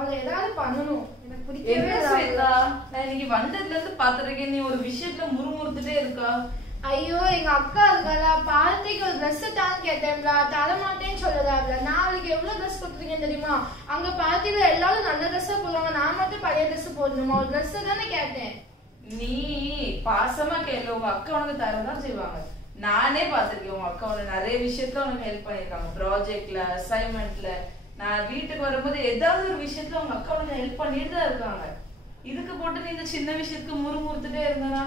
அவளை ஏதாவது பண்ணணும். எனக்கு பிடிக்கவே இல்ல. நான் இன்னைக்கு வந்ததுல இருந்து பாத்துருக்கேன், நீ ஒரு விஷயத்துல முறுமுறுத்துட்டே இருக்கா. ஐயோ எங்க அக்கா இருக்காளா, பார்த்திக்கு ஒரு ட்ரெஸ் தான் கேட்டேன்ல, தரமாட்டேன்னு சொல்லலாம்ல. நான் அவளுக்கு எவ்வளவு ட்ரெஸ் கொடுத்துருக்கேன் தெரியுமா? அங்க பார்த்தில எல்லாரும் நல்ல ட்ரெஸ்ஸா போடுவாங்க, நான் மட்டும் பழைய ட்ரெஸ் போடணுமா? ஒரு ட்ரெஸ் தானே கேட்டேன். நீ பாசமா கேட்கல, உங்க அக்கா உனக்கு தரதான் செய்வாங்க. நானே பாத்திருக்கேன், உங்க அக்கா உனக்கு நிறைய விஷயத்துல உனக்கு ஹெல்ப் பண்ணிருக்காங்க. ப்ராஜெக்ட்ல, அசைன்மெண்ட்ல. நான் வீட்டுக்கு வரும்போது ஏதாவது ஒரு விஷயத்துல உங்க அக்கா உனக்கு ஹெல்ப் பண்ணிட்டு தான் இருக்காங்க. இதுக்கு போட்டு நீ இந்த சின்ன விஷயத்துக்கு முறுமுறுத்துட்டே இருந்தா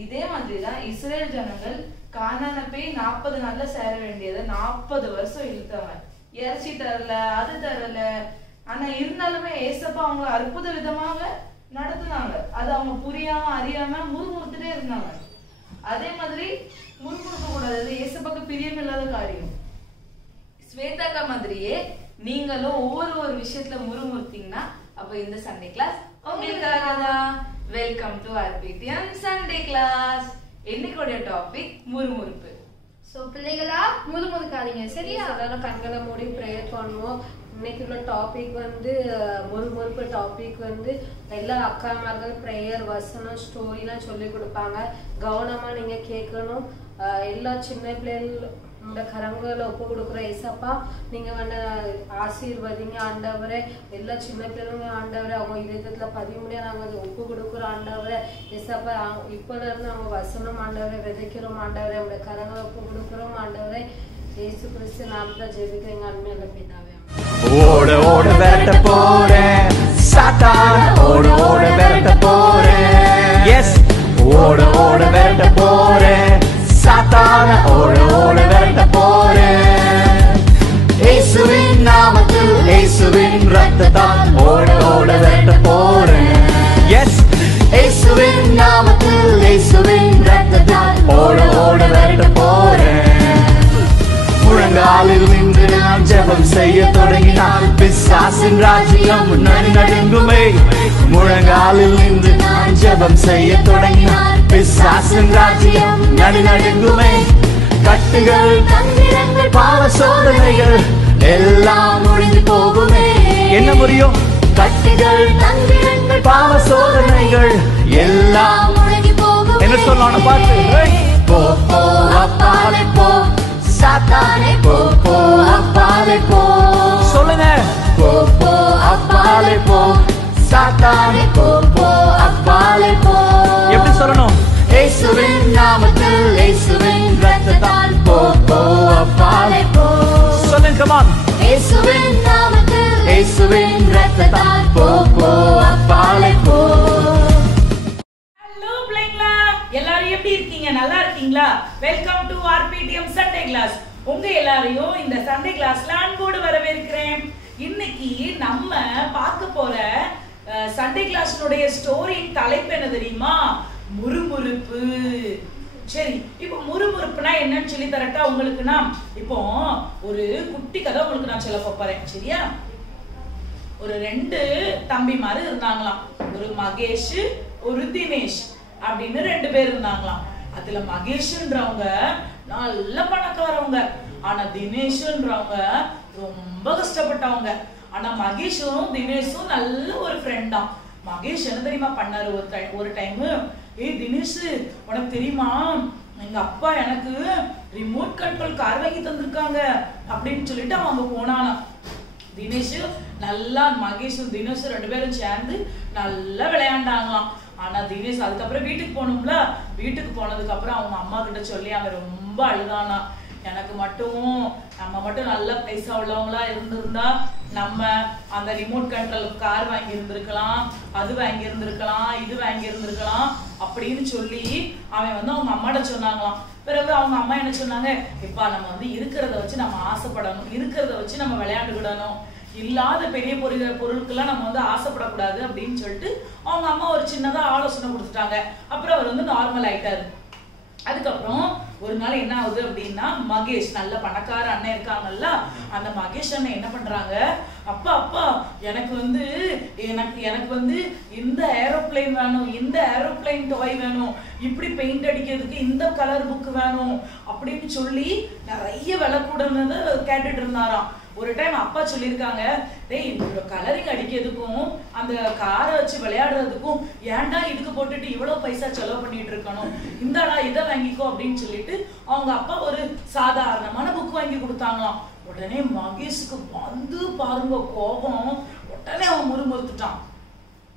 இதே மாதிரிதான் இஸ்ரேல் ஜனங்கள் கானான போய் 40 நாள்ல சேர வேண்டியதை 40 வருஷம் இழுத்தாங்க. இறைச்சி தரல, அது தரல. ஆனா இருந்தாலுமே ஏசப்பா அவங்க அற்புத விதமாக நடத்துனாங்க. அது அவங்க புரியாம அறியாம முறுமுறுத்துட்டே இருந்தாங்க. அதே மாதிரி முறுமுறுக்க கூடாது, ஏசப்பாக்கு பிரியம் இல்லாத காரியம். ஸ்வேதாக்கா மாதிரியே நீங்களும் ஒவ்வொரு விஷயத்துல முறுமுறுத்தீங்கன்னா அப்ப இந்த சண்டே கிளாஸ் உங்களுக்காக தான். Welcome to RPDM Sunday class. இன்னைக்கோட டாபிக் முறுமுறுப்பு. சோ பிள்ளைகளா முறுமுறுக்காதீங்க, சரியா? அதனால கண்களை மூடி ப்ரேயர் பண்ணுவோம். இன்னைக்கு உள்ள டாபிக் வந்து முறுமுறுப்பு டாபிக் வந்து எல்லா அக்காமார்கள் ப்ரேயர், வசனம், ஸ்டோரிலாம் சொல்லி கொடுப்பாங்க. கவனமா நீங்க கேட்கணும். எல்லா சின்ன பிள்ளைகள் இந்த கரங்களை ஒப்பு கொடுக்குற ஏசப்பா நீங்க வந்து ஆசீர்வதிங்க ஆண்டவரே. எல்லா சின்ன பிள்ளைங்க ஆண்டவரே அவங்க இதயத்துல பதிமுடியா நாங்க அதை ஒப்பு கொடுக்குறோம் ஆண்டவரே. ஏசப்பா இப்பல இருந்து அவங்க வசனம் ஆண்டவரை விதைக்கிறோம் ஆண்டவரே. அவங்களுடைய கரங்களை ஒப்பு கொடுக்குறோம் ஆண்டவரே. இயேசு கிறிஸ்து நாமத்துல ஜெபிக்கிறேங்க அன்மையில பிதாவே. ஓட ஓட விரட்ட போறேன் சாத்தான, ஓட ஓட விரட்ட போறேன். எஸ், ஓட ஓட விரட்ட போறேன் சாத்தான, ஓட ஓட விரட்ட போறேன். இயேசுவின் நாமத்தில், இயேசுவின் ரத்தத்தால் ஓட ஓட விரட்ட போறேன். எஸ், இயேசுவின் நாமத்தில், இயேசுவின் ரத்தத்தால் ஓட ஓட விரட்ட போறேன். முழங்காலில் நின்று நான் ஜெபம் செய்ய தொடங்கினால் பிசாசின் ராஜ்யம் நடுங்குமே. முழங்காலில் நின்று நான் ஜெபம் செய்ய தொடங்கினால் பிசாசின் ராஜ்யம் நடுங்குமே. கட்டுகள், தந்திரங்கள், பாவ சோதனைகள் எல்லாம் முடிந்து போகுமே. என்ன முடியும்? கட்டுகள், தந்திரங்கள், பாவ சோதனைகள் எல்லாம் முடிந்து போகுமே. என்ன சொல்லணும் பார்த்து? போ போ அப்பாலே போ சாத்தானே, போ போ அப்பாலே போ. சொல்லுங்க. போ போ அப்பாலே போ சாத்தானே, போ போ அப்பாலே போ. எப்படி சொல்லணும்? இயேசுவின் நாமத்தில், இயேசுவின் ரத்தத்தால் போ போ அப்பாலே போ. சொல்லுங்க, come on. இயேசுவின் நாமத்தில், இயேசுவின் ரத்தத்தால் போ போ அப்பாலே போ. ஹலோ பிள்ளைங்களா, எல்லாரும் எப்படி இருக்கீங்க? நல்லா இருக்கீங்களா? Welcome to RPDM Sunday class. உங்க எல்லாரையும் இந்த சண்டே கிளாஸ்ல அன்போடு வரவேற்கிறேன். இன்னைக்கு நம்ம பார்க்க போற சண்டே கிளாஸ்னுடைய ஸ்டோரியின் தலைப்பு என்ன தெரியுமா? முறுமுறுப்பு. சரி, இப்போ முறுமுறுப்புனா என்னன்னு சொல்லி தரட்டா உங்களுக்குன்னா? இப்போ ஒரு குட்டி கதை உங்களுக்கு நான் சொல்ல போறேன், சரியா? ஒரு 2 தம்பிமாரு இருந்தாங்களாம். ஒரு மகேஷ், ஒரு தினேஷ் அப்படின்னு 2 பேர் இருந்தாங்களாம். அதுல மகேஷ்ன்றவங்க நல்ல பணக்காரவங்க, ஆனா தினேஷ்ன்றவங்க ரொம்ப கஷ்டப்பட்டவங்க. ஆனா மகேஷும் தினேஷும் நல்ல ஒரு ஃப்ரெண்ட் தான். மகேஷ் என்ன தெரியுமா பண்ணாரு? ஒரு டைம், ஏய் தினேஷ், உனக்கு தெரியுமா எங்க அப்பா எனக்கு ரிமோட் கண்ட்ரோல் கார் வாங்கி தந்திருக்காங்க அப்படின்னு சொல்லிட்டு அவங்க போனானா. தினேஷ் நல்லா, மகேஷும் தினேஷும் 2 பேரும் சேர்ந்து நல்லா விளையாண்டாங்களாம். ஆனா தினேஷ் அதுக்கப்புறம் வீட்டுக்கு போகணும்ல, வீட்டுக்கு போனதுக்கு அப்புறம் அவங்க அம்மா கிட்ட சொல்லி அவன் ரொம்ப அழுதானா. எனக்கு மட்டும் நம்ம மட்டும் நல்ல பைசா உள்ளவங்களா இருந்திருந்தா நம்ம அந்த ரிமோட் கண்ட்ரோல் கார் வாங்கி இருந்திருக்கலாம், அது வாங்கி இருந்திருக்கலாம், இது வாங்கி இருந்திருக்கலாம் அப்படின்னு சொல்லி அவன் வந்து அவங்க அம்மாட்ட சொன்னாங்களாம். பிறகு அவங்க அம்மா என்ன சொன்னாங்க? இப்பா நம்ம வந்து இருக்கிறத வச்சு நம்ம ஆசைப்படணும், இருக்கிறத வச்சு நம்ம விளையாண்டுக்கிடணும், இல்லாத பெரிய பொருட்கள்லாம் நம்ம வந்து ஆசைப்படக்கூடாது அப்படின்னு சொல்லிட்டு அவங்க அம்மா ஒரு சின்னதா ஆலோசனை கொடுத்துட்டாங்க. அப்புறம் அவர் வந்து நார்மல் ஆயிட்டாரு. அதுக்கப்புறம் ஒரு நாள் என்ன ஆகுது அப்படின்னா, மகேஷ் நல்ல பணக்கார அண்ணன் இருக்காங்கல்ல, அந்த மகேஷ் அண்ணன் என்ன பண்றாங்க? அப்பா அப்பா எனக்கு வந்து எனக்கு வந்து இந்த ஏரோப்ளைன் வேணும், இந்த ஏரோப்ளைன் டாய் வேணும், இப்படி பெயிண்ட் அடிக்கிறதுக்கு இந்த கலர் புக் வேணும் அப்படின்னு சொல்லி நிறைய விலை கூடனதை கேட்டுட்டு இருந்தாராம். ஒரு டைம் அப்பா சொல்லியிருக்காங்க, டேய் கலரிங் அடிக்கிறதுக்கும் அந்த காரை வச்சு விளையாடுறதுக்கும் ஏன்டா இதுக்கு போட்டுட்டு இவ்வளவு பைசா செலவு பண்ணிட்டு இருக்கணும், இந்தாடா இதை வாங்கிக்கோ அப்படின்னு சொல்லிட்டு அவங்க அப்பா ஒரு சாதாரணமான புக் வாங்கி கொடுத்தாங்களாம். உடனே மகேஷுக்கு வந்து பாருங்க கோபம். உடனே அவன் முறுமுறுத்துட்டான்.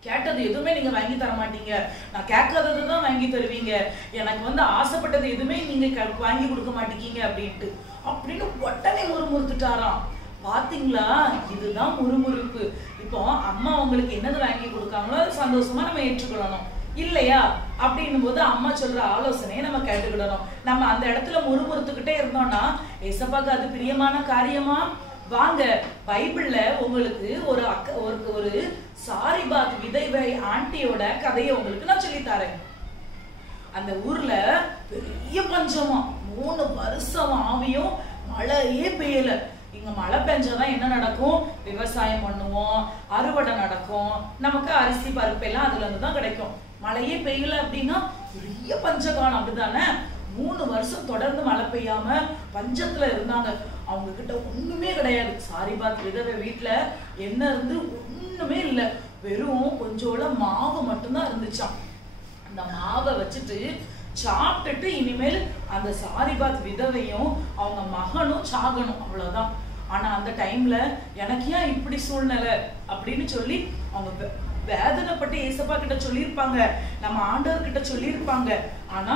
கேட்டது எதுவுமே நீங்க வாங்கி தர மாட்டீங்க, நான் கேட்காதது தான் வாங்கி தருவீங்க, எனக்கு வந்து ஆசைப்பட்டது எதுவுமே நீங்க வாங்கி கொடுக்க மாட்டீங்க அப்படின்ட்டு அப்படின்னு உடனே முறுமுறுத்துட்டாராம். பாத்தீங்களா, இதுதான் முறுமுறுப்பு. இப்போ அம்மா உங்களுக்கு என்னது வாங்கி கொடுக்காங்களோ அது சந்தோஷமா நம்ம ஏற்றுக்கொள்ளணும் இல்லையா? அப்படின்னும் போது அம்மா சொல்ற ஆலோசனையை நம்ம கேட்டுக்கிடணும். நம்ம அந்த இடத்துல முறுமுறுத்துக்கிட்டே இருந்தோம்னா ஏசப்பாக்கு அது பிரியமான காரியமா? வாங்க, பைபிள்ல உங்களுக்கு ஒரு சாரிபாத் விதவை ஆண்டியோட கதையை உங்களுக்கு நான் சொல்லி தரேன். அந்த ஊர்ல பெரிய பஞ்சமா, 3 வருஷம் ஆவியும் மழையே பெய்யல. இங்க மழை பெஞ்சாதான் என்ன நடக்கும்? விவசாயம் பண்ணுவோம், அறுவடை நடக்கும், நமக்கு அரிசி பருப்பு எல்லாம் அதுல இருந்து தான் கிடைக்கும். மழையே பெய்யல அப்படின்னா பெரிய பஞ்சகாலம், அப்படிதானே? 3 வருஷம் தொடர்ந்து மழை பெய்யாம பஞ்சத்துல இருந்தாங்க. அவங்க கிட்ட ஒண்ணுமே கிடையாது. சாரிபாத் விதவை வீட்டுல என்ன இருந்து ஒண்ணுமே இல்லை, வெறும் கொஞ்சோட மாவு மட்டும்தான் இருந்துச்சாம். அந்த மாவை வச்சுட்டு சாப்பிட்டுட்டு இனிமேல் அந்த சாரிபாத் விதவையும் அவங்க மகனும் சாகணும், அவ்வளவுதான். ஆனா அந்த டைம்ல எனக்கு ஏன் இப்படி சூழ்நிலை அப்படின்னு சொல்லி அவங்க வேதனைப்பட்டு ஏசப்பா கிட்ட சொல்லியிருப்பாங்க, நம்ம ஆண்டவர் கிட்ட சொல்லியிருப்பாங்க. ஆனா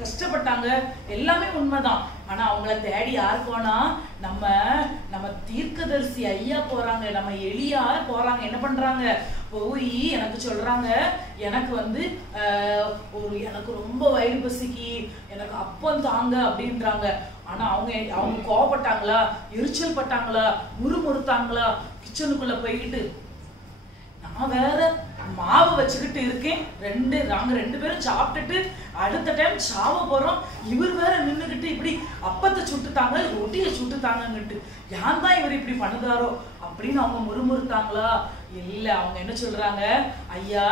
கஷ்டப்பட்டாங்க, எல்லாமே உண்மைதான். ஆனா அவங்கள தேடி யார் போனா? நம்ம தீர்க்கதரிசி ஐயா போறாங்க, நம்ம எலியா போறாங்க. என்ன பண்றாங்க? போய் எனக்கு சொல்றாங்க, எனக்கு வந்து எனக்கு ரொம்ப வயிறு பசிக்கு, எனக்கு அப்பம் தாங்க அப்படின்றாங்க. ஆனா அவங்க கோவப்பட்டாங்களா, எரிச்சல் பட்டாங்களா, முறுமுறுத்தாங்களா? கிச்சனுக்குள்ள போய்கிட்டு நான் வேற மாவு வச்சுக்கிட்டு இருக்கேன், நாங்க 2 பேரும் சாப்பிட்டுட்டு அடுத்த டைம் சாவ போறோம், இவர் வேற நின்னுகிட்டு இப்படி அப்பத்தை சுட்டுத்தாங்க, ரொட்டியை சுட்டுத்தாங்கன்னுட்டு, ஏன் தான் இவர் இப்படி பண்ணுதாரோ அப்படின்னு அவங்க முறுமுறுத்தாங்களா? இல்ல, அவங்க என்ன சொல்றாங்க, ஐயா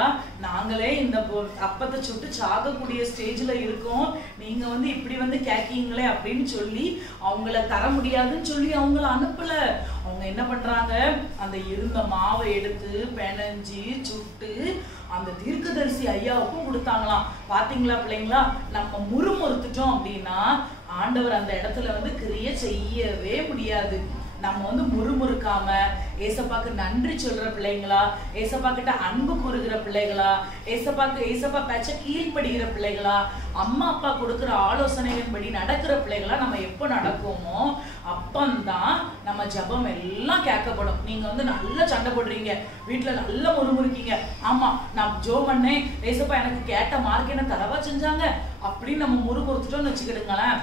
நாங்களே இந்த அப்பத்தை சுட்டு சாகக்கூடிய ஸ்டேஜ்ல இருக்கோம், நீங்க வந்து இப்படி வந்து கேக்கீங்களே அப்படின்னு சொல்லி அவங்கள தர முடியாதுன்னு சொல்லி அவங்கள அனுப்பல. அவங்க என்ன பண்றாங்க, அந்த இருந்த மாவை எடுத்து பெனஞ்சி சுட்டு அந்த தீர்க்கதரிசி ஐயாவுக்கும் கொடுத்தாங்களாம். பாத்தீங்களா பிள்ளைங்களா, நம்ம முறுமுறுத்துட்டோம் அப்படின்னா ஆண்டவர் அந்த இடத்துல வந்து கிரியை செய்யவே முடியாது. நம்ம வந்து முறுமுறுக்காம ஏசப்பாக்கு நன்றி சொல்ற பிள்ளைங்களா, ஏசப்பா கிட்ட அன்பு கூறுகிற பிள்ளைகளா, ஏசப்பா பேச்ச கீழ்படுகிற பிள்ளைகளா, அம்மா அப்பா கொடுக்குற ஆலோசனைகளின்படி நடக்கிற பிள்ளைகளா நம்ம எப்போ நடக்குமோ அப்பந்தான் நம்ம ஜபம் எல்லாம் கேட்கப்படும். நீங்க வந்து நல்லா சண்டை போடுறீங்க, வீட்டுல நல்லா முறுமுறுக்கீங்க, ஆமா நான் ஜோ பண்ணேன், ஏசப்பா எனக்கு கேட்ட மார்க் என்ன தரவா செஞ்சாங்க அப்படின்னு நம்ம முறுமுறுத்துட்டோம்னு வச்சுக்கிடுங்களேன்,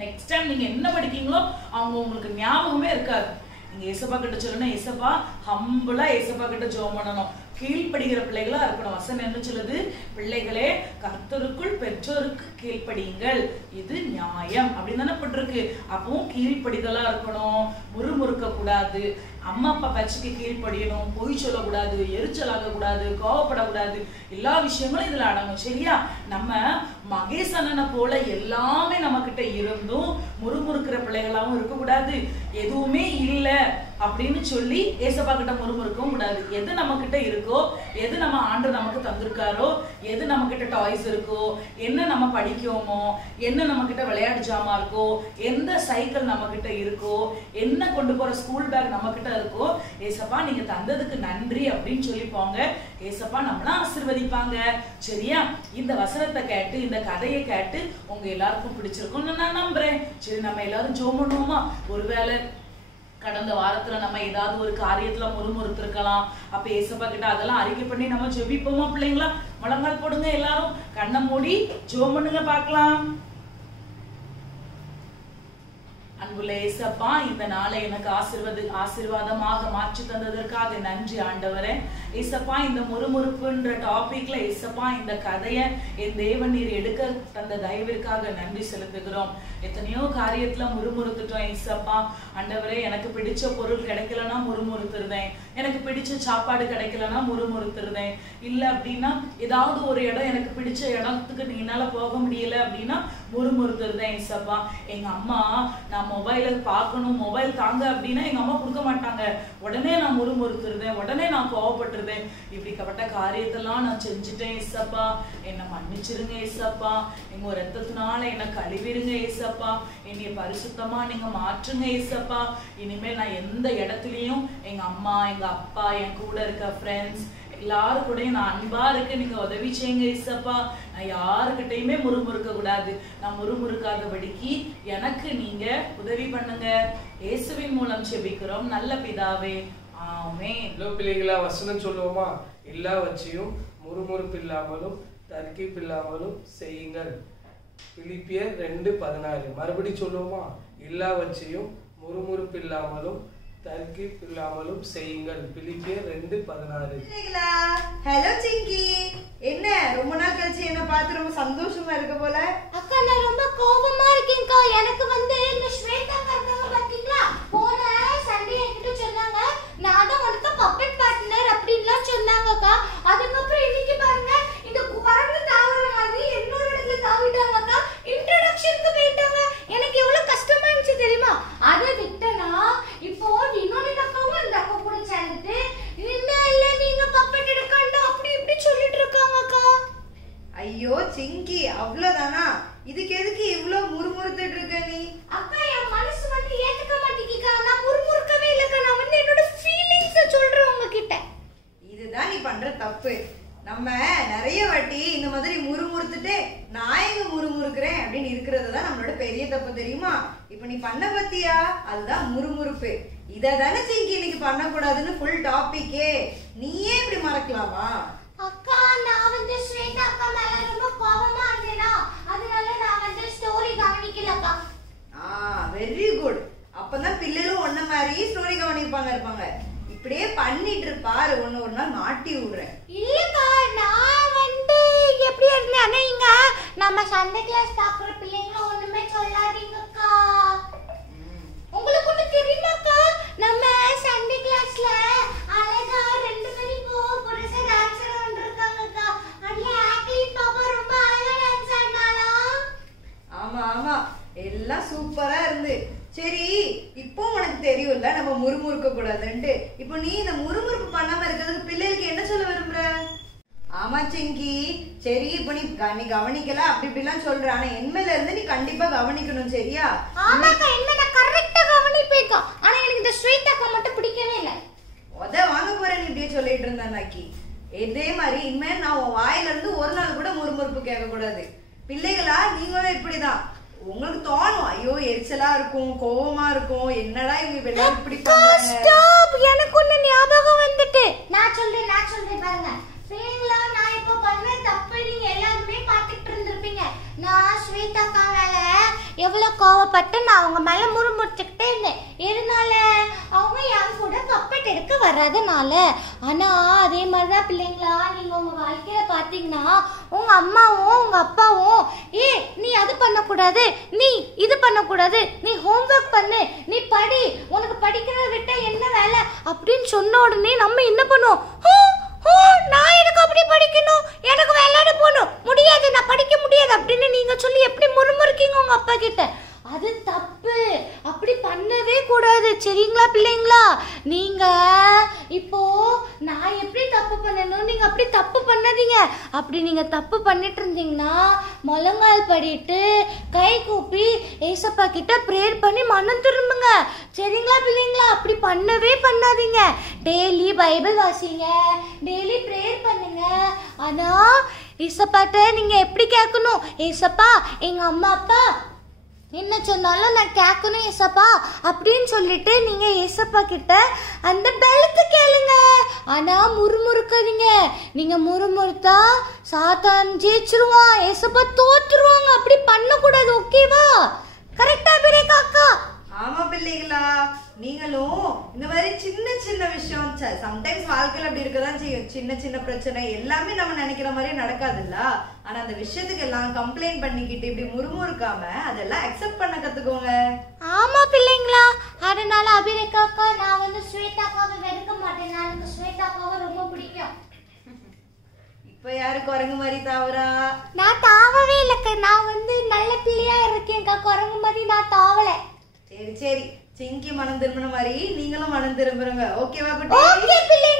நெக்ஸ்ட் டைம் நீங்க என்ன படிக்கீங்களோ அவங்க உங்களுக்கு ஞாபகமே இருக்காது. நீங்க ஏசப்பா கிட்ட சொல்லணும், ஏசப்பா ஹம்பிளா ஏசப்பா கிட்ட ஜெபம் பண்ணணும், கீழ்படுகிற பிள்ளைகளா இருக்கணும். வசனம் என்ன சொல்லுது? பிள்ளைகளே கர்த்தருக்குள் பெற்றோருக்கு கீழ்ப்படியுங்கள், இது நியாயம் அப்படின்னு தானே பட்டிருக்கு. அப்பவும் கீழ்ப்படிதலா இருக்கணும், முறுமுறுக்க கூடாது, அம்மா அப்பா பேச்சுக்கு கீழ்ப்படியணும், பொய் சொல்லக்கூடாது, எரிச்சல் ஆகக்கூடாது, கோவப்படக்கூடாது, எல்லா விஷயங்களும் இதுல அடங்கும். சரியா? நம்ம மகேஷ் அண்ணனை போல எல்லாமே நம்ம கிட்ட இருந்தும் முறுமுறுக்கிற பிள்ளைகளாவும் இருக்கக்கூடாது, எதுவுமே இல்லை அப்படின்னு சொல்லி ஏசப்பா கிட்ட முறுமுறுக்கவும் கூடாது. எது நம்ம கிட்ட இருக்கோ, எது நம்ம ஆண்டு நமக்கு தந்திருக்காரோ, எது நம்ம கிட்ட டாய்ஸ் இருக்கோ, என்ன நம்ம படிக்கோமோ, என்ன நம்ம கிட்ட விளையாட்டு ஜாமா இருக்கோ, எந்த சைக்கிள் நம்ம கிட்ட இருக்கோ, என்ன கொண்டு போற ஸ்கூல் பேக் நம்ம கிட்ட இருக்கோ, ஏசப்பா நீங்க தந்ததுக்கு நன்றி அப்படின்னு சொல்லி போங்க, ஏசப்பா நம்மள ஆசீர்வதிப்பாங்க. சரியா? இந்த வசனத்தை கேட்டு இந்த கதையை கேட்டு உங்க எல்லாருக்கும் பிடிச்சிருக்கும்னு நான் நம்புறேன். சரி, நம்ம எல்லாரும் ஜெபம் பண்ணுவோமா? ஒருவேளை கடந்த வாரத்துல நம்ம ஏதாவது ஒரு காரியத்துல முறுமுறுத்திருக்கலாம், அப்ப ஏசப்பா கிட்ட அதெல்லாம் அறிக்கை பண்ணி நம்ம ஜெபிப்போமா பிள்ளைங்களா? முழங்கால் போடுங்க, எல்லாரும் கண்ணை மூடி ஜெபம் பண்ணுங்க பார்க்கலாம். அன்புள்ள ஏசப்பா, இந்த நாளை எனக்கு ஆசீர்வாதமாக மாற்றி தந்ததற்காக நன்றி ஆண்டவரே. ஏசப்பா, இந்த முறுமுறுப்புன்ற டாபிக்ல ஏசப்பா இந்த கதையை என் தேவன் நீர் எடுக்க தந்த தயவிற்காக நன்றி செலுத்துகிறோம். எத்தனையோ காரியத்துல முறுமுறுத்துட்டோம் ஏசப்பா. ஆண்டவரே, எனக்கு பிடிச்ச பொருள் கிடைக்கலன்னா முறுமுறுத்துருதேன், எனக்கு பிடிச்ச சாப்பாடு கிடைக்கலன்னா முறுமுறுத்துருதேன், இல்ல அப்படின்னா ஏதாவது ஒரு இடம் எனக்கு பிடிச்ச இடத்துக்கு என்னால போக முடியல அப்படின்னா முறுமுறுத்துருதேன் ஏசப்பா. எங்க அம்மா நான் நான் மொபைலை பார்க்கணும், மொபைல் தாங்க அப்படின்னா எங்க அம்மா கொடுக்க மாட்டாங்க. உடனே நான் முறுமுறுத்துருந்தேன், உடனே நான் கோவப்பட்டுருந்தேன். இப்படிப்பட்ட காரியத்தெல்லாம் நான் செஞ்சுட்டேன் ஏசப்பா, என்னை மன்னிச்சிருங்க ஏசப்பா, எங்க ரத்தத்தினால என்னை கழுவிருங்க ஏசப்பா, என்னைய பரிசுத்தமா நீங்க மாற்றுங்க ஏசப்பா. இனிமேல் நான் எந்த இடத்துலயும் எங்க அம்மா, எங்க அப்பா, என் கூட இருக்க ஃப்ரெண்ட்ஸ் எல்லாரும் கூடயும் நான் அன்பா இருக்க நீங்க உதவி செய்யுங்க ஏசப்பா. நான் யாருக்கிட்டையுமே முறுமுறுக்க கூடாது. நான் முறுமுறுக்காதபடிக்கு எனக்கு நீங்க உதவி பண்ணுங்க. இயேசுவின் மூலம் செபிக்கிறோம் நல்ல பிதாவே, ஆமென். பிள்ளைகளா வசனம் சொல்லுவோமா? எல்லாவற்றையும் முறுமுறுப்பு இல்லாமலும் தர்க்கீப்பு இல்லாமலும் செய்யுங்கள். பிலிப்பியர் 2:16. மறுபடி சொல்லுவோமா? எல்லாவற்றையும் முறுமுறுப்பு இல்லாமலும் தர்க்கீப்பு இல்லாமலும் செய்யுங்கள். பிலிப்பியர் 2:16. ஹலோ சிங்கி, என்ன ரொம்ப நாள் கழிச்சு என்ன பார்த்து ரொம்ப சந்தோஷமா இருக்க போல? அக்கா நான் ரொம்ப கோபமா இருக்கேன்க்கா. எனக்கு இந்த ஸ்வேதா இருக்காங்க பாத்தீங்களா, போன சண்டே என்கிட்ட சொன்னாங்க நான் தான் உனக்கு பப்பட் பார்ட்னர் அப்படின்லாம் சொன்னாங்கக்கா. அதுக்கப்புறம் இன்னைக்கு பாருங்க இந்த குரங்கு தாவற மாதிரி என்னோட இடத்துல தாவிட்டாங்கக்கா. இன்ட்ரோடக்ஷனுக்கு போயிட்டாங்க. எனக்கு எவ்வளவு கஷ்டமா இருந்துச்சு தெரியுமா? அதை விட்டனா இப்போ இன்னொரு அக்காவும் இந்த அக்கா கூட சேர்ந்துட்டு இல்ல நீங்க பப்பட் எடுக்கணும் அப்படி இப்படி சொல்லிட்டு இருக்காங்கக்கா. ஐயோ சிங்கி, அவ்வளவுதானா? இதுக்கு எதுக்கு இவ்ளோ முறுமுறுத்துட்டு இருக்க நீ? அக்கா என் மனசு ஏத்துக்க மாட்டேங்கிக்கா. நான் முறுமுறுக்கவே இல்லக்கா. நான் என்னோட ஃபீலிங்ஸ சொல்றேன் உங்ககிட்ட. இதுதான் நீ பண்ற தப்பு. நம்ம நிறைய வாட்டி இந்த மாதிரி முறுமுறுத்துட்டு நான் எங்க முறுமுறுக்கிறேன் அப்படின்னு இருக்கிறது தான் நம்மளோட பெரிய தப்பு தெரியுமா? இப்ப நீ பண்ண பத்தியா, அதுதான் முறுமுறுப்பு. இததானே சிங்கி இன்னைக்கு பண்ணக்கூடாதுன்னு ஃபுல் டாபிக்கே. நீயே இப்படி மறக்கலாமா? அக்கா நான் ஸ்வேதா அக்கா மேல ரொம்ப கோபமா இருந்தேனா, அதனால நான் ஸ்டோரி கவனிக்கலக்கா. Very good. அப்பதான் பிள்ளைகளும் ஒன்ன மாதிரி ஸ்டோரி கவனிப்பாங்க. இப்படியே பண்ணிட்டு இருப்பாரு, ஒன்னு ஒரு நாள் மாட்டி விடுறேன். இல்லக்கா நான் எப்படி இருந்தேன், ஆனா இங்க நம்ம சண்டே கிளாஸ் பாக்குற பிள்ளைங்க ஒண்ணுமே சொல்லாதீங்கக்கா. உங்களுக்கு ஒண்ணு தெரியுமாக்கா, நம்ம சண்டே கிளாஸ்ல அழகா 2 மணிக்கு புருஷ டான்ஸர் வந்திருக்காங்கக்கா. அதுல ஆக்லின் பாப்பா ரொம்ப அழகா டான்ஸ் ஆடினாளா. ஆமா எல்லாம் சூப்பரா இருந்து. சரி, இப்போ உனக்கு தெரியும்ல நம்ம முறுமுறுக்க கூடாதுன்ட்டு. இப்போ நீ இந்த முறுமுறுப்பு பண்ணாம இருக்கிறதுக்கு பிள்ளைகளுக்கு என்ன சொல்ல விரும்புற? ஆமா சிங்கி, சரி இப்போ நீ கவனிக்கல அப்படி இப்படிலாம் சொல்ற, ஆனா என்மேல இருந்து நீ கண்டிப்பா கவனிக்கணும், சரியா? ஆமாக்கா, என்ன நான் கரெக்ட்டா கவனிப்பேன்க்கா. ஆனா எனக்கு இந்த ஸ்வீட்டாக்கா மட்டும் பிடிக்கவே இல்ல. வாங்க போறேன்னு இப்படியே சொல்லிட்டு இருந்தாக்கி. இதே மாதிரி இனிமே நான் உன் வாயில இருந்து ஒரு நாள் கூட முறுமுறுப்பு கேட்க கூடாது. பிள்ளைகளா நீங்களும் இப்படிதான். உங்களுக்கு தோணும் ஐயோ எரிச்சலா இருக்கும், கோவமா இருக்கும், என்னடா இவங்க எல்லாரும் இப்படி பண்றாங்க. ஸ்டாப், எனக்கு ஒண்ணு ஞாபகம் வந்துட்டு. நான் சொல்றேன் பாருங்க. பிள்ளைங்களா நான் இப்ப பண்ண தப்பு நீங்க எல்லாருமே பாத்துட்டு இருந்திருப்பீங்க. நான் ஸ்வேதாக்கா மேல எவ்வளவு கோவப்பட்டு நான் அவங்க மேல முறுமுறுத்துக்கிட்டே இருந்தேன். எதனால? அவங்க என் கூட பப்பட் எடுக்க வர்றதுனால. ஆனா அதே மாதிரிதான் பிள்ளைங்களா நீங்க உங்க வாழ்க்கையில பாத்தீங்கன்னா உங்க அம்மாவும் உங்க அப்பாவும் நீ அது பண்ணக்கூடாது, நீ இது பண்ணக்கூடாது, நீ ஹோம்ஒர்க் பண்ணு, நீ படி, உனக்கு படிக்கிறத விட்டா என்ன வேலை அப்படின்னு சொன்ன உடனே நம்ம என்ன பண்ணுவோம்? நான் எனக்கு அப்படி படிக்கணும், எனக்கு விளையாட போகணும், முடியாது, நான் படிக்க முடியாது அப்படின்னு நீங்க சொல்லி எப்படி முறுமுறுக்கீங்க உங்க அப்பா கிட்ட? அது தப்பு. அப்படி பண்ணவே கூடாது, சரிங்களா பிள்ளைங்களா? நீங்க இப்போ நான் எப்படி தப்பு பண்ணணும், நீங்க அப்படி தப்பு பண்ணாதீங்க. அப்படி நீங்க தப்பு பண்ணிட்டு இருந்தீங்கன்னா முழங்கால் படிட்டு கை கூப்பி ஏசப்பா கிட்ட பிரேயர் பண்ணி மனம் திரும்புங்க, சரிங்களா பிள்ளைங்களா? அப்படி பண்ணவே பண்ணாதீங்க. டெய்லி பைபிள் வாசிங்க, டெய்லி பிரேயர் பண்ணுங்க. ஆனா ஏசப்பாட்ட நீங்க எப்படி கேட்கணும்? ஏசப்பா எங்க அம்மா அப்பா என்ன சொன்னாலும் நான் கேட்கணும் ஏசப்பா அப்படின்னு சொல்லிட்டு நீங்க ஏசப்பா கிட்ட அந்த பெலத்தை கேளுங்க. ஆனா முறுமுறுக்காதீங்க. நீங்க முறுமுறுத்தா சாத்தான் ஜெயிச்சிருவான், ஏசப்பா தோத்துருவாங்க. அப்படி பண்ணக்கூடாது, ஓகேவா? கரெக்டா பிரேக் அக்கா? ஆமா பிள்ளைகளா, நீங்களும் இந்த மாதிரி சின்ன சின்ன விஷயம் சம்டைம்ஸ் வாழ்க்கையில அப்படி இருக்கதான் செய்யும். சின்ன சின்ன பிரச்சனை எல்லாமே நம்ம நினைக்கிற மாதிரி நடக்காதுல்ல. ஆனா அந்த விஷயத்துக்கு எல்லாம் கம்ப்ளைண்ட் பண்ணிக்கிட்டு இப்படி முறுமுறுக்காம அதெல்லாம் அக்செப்ட் பண்ண கத்துக்கோங்க. ஆமா பிள்ளைங்களா, அதனால அபிரேகா அக்கா நான் ஸ்வேதாக்காவை வெறுக்க மாட்டேன். எனக்கு ஸ்வேதாக்காவை ரொம்ப பிடிக்கும். இப்ப யாரு குரங்கு மாதிரி தாவரா? நான் தாவவே இல்லக்கா. நான் நல்ல பிள்ளையா இருக்கேன்க்கா. குரங்கு மாதிரி நான் தாவல. சரி சரி, சிங்கி மனம் திரும்பின மாதிரி நீங்களும் மனம் திரும்புறங்க. ஓகேவா குட்டி? ஓகே பிள்ளைங்க.